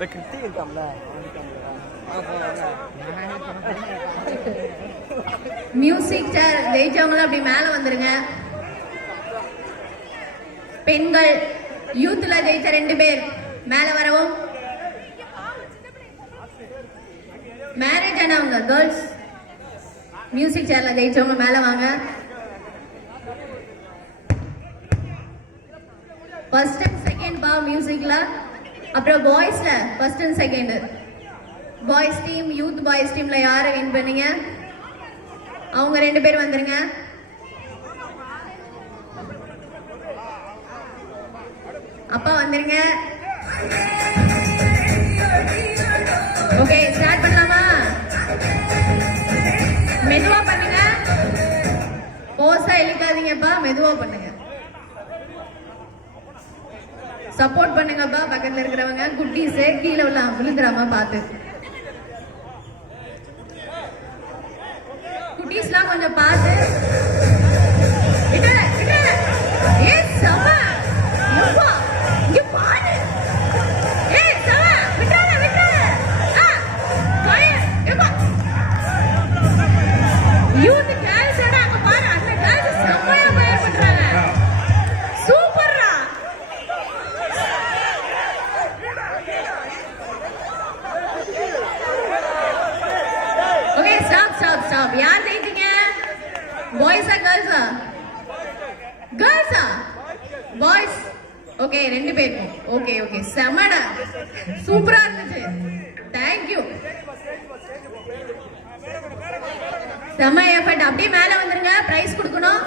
கிட்டி இருக்காம்ல மியூசிக் சேர் ஜெயிச்சவங்களும் அப்படி மேல வந்துருங்க. பெண்கள் யூத்ல ஜெயிச்ச 2 பேர் மேல வரவும். மேரேஜ் ஆனவங்க கேர்ள்ஸ் மியூசிக் சேர்ல ஜெயிச்சவங்க மேல வாங்க. ஃபர்ஸ்ட் அண்ட் செகண்ட் பா மியூசிக்ல. அப்புறம் பாய்ஸ்ல first and second. Boys team youth boys டீம்ல யாரை வின் பண்ணீங்க அவங்க 2 பேர் வந்துருங்க. அப்பா வந்துருங்க. ஓகே ஸ்டார்ட் பண்ணலாமா? மெதுவா பண்ணுங்க, போஸா இழுக்காதீங்கப்பா, மெதுவா பண்ணுங்க. சப்போர்ட் பண்ணுங்கப்பா பக்கத்துல இருக்கிறவங்க. குட்டீஸ் கீழே உள்ள விழுந்துடாம பார்த்து. குட்டீஸ்லாம் கொஞ்சம் பார்த்து. யார் ஜெயிச்சீங்க? பாய்ஸா கேர்ள்ஸா? கேர்ள்ஸா பாய்ஸ்? ஓகே 2 பேருக்கும். ஓகே ஓகே செமடா, சூப்பரா இருந்துச்சு. தேங்க்யூ. செம எஃபர்ட். அப்படியே மேல வந்துருங்க, பிரைஸ் கொடுக்கணும்.